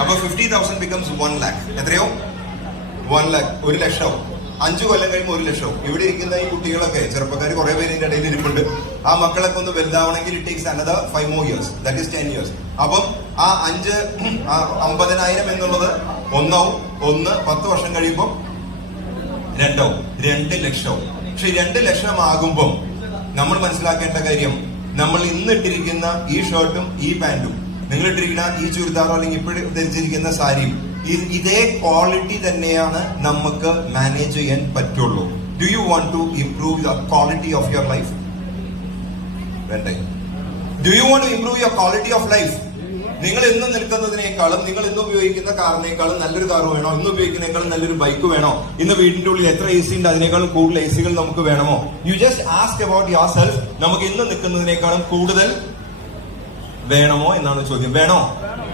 അപ്പൊ 50,000 becomes 1 lakh. എത്രയോ? 1 lakh. 1 ലക്ഷം. 5 കൊല്ലം കഴിയുമ്പോൾ 1 ലക്ഷം. ഇവിടെ ഇരിക്കുന്ന ഈ കുട്ടികളൊക്കെ ചെറുപ്പക്കാർ കുറെ പേര് ഇതിന്റെ ഇടയിൽ ഇരിപ്പുണ്ട്. ആ മക്കളൊക്കെ ഒന്ന് വലുതാവണമെങ്കിൽ it takes another 5 more years. That is 10 years. അപ്പം ആ 50,000 എന്നുള്ളത് ഒന്നാവും. 10 വർഷം കഴിയുമ്പോൾ 2 ലക്ഷവും. പക്ഷെ 2 ലക്ഷം ആകുമ്പോൾ നമ്മൾ മനസ്സിലാക്കേണ്ട കാര്യം, നമ്മൾ ഇന്ന് ഇട്ടിരിക്കുന്ന ഈ ഷർട്ടും ഈ പാന്റും, നിങ്ങൾ ഇട്ടിരിക്കുന്ന ഈ ചുരിദാറോ അല്ലെങ്കിൽ ഇപ്പോഴും ധരിച്ചിരിക്കുന്ന സാരിയും ഇതേ ക്വാളിറ്റി തന്നെയാണ് നമുക്ക് മാനേജ് ചെയ്യാൻ പറ്റുള്ളൂ. Do you want to improve the quality of your life? വേണ്ടേ? Do you want to improve your quality of life? നിങ്ങൾ ഇന്ന് നിൽക്കുന്നതിനേക്കാളും, നിങ്ങൾ ഇന്ന് ഉപയോഗിക്കുന്ന കാറിനേക്കാളും നല്ലൊരു കാർ വേണോ? ഇന്ന് ഉപയോഗിക്കുന്നതിനേക്കാളും നല്ലൊരു ബൈക്ക് വേണോ? ഇന്ന് വീടിന്റെ ഉള്ളിൽ എത്ര എ സി ഉണ്ട്, അതിനേക്കാളും കൂടുതൽ എ സികൾ നമുക്ക് വേണമോ? You just ask about your self. നമുക്ക് ഇന്ന് നിൽക്കുന്നതിനേക്കാളും കൂടുതൽ വേണമോ എന്നാണ് ചോദ്യം. വേണോ?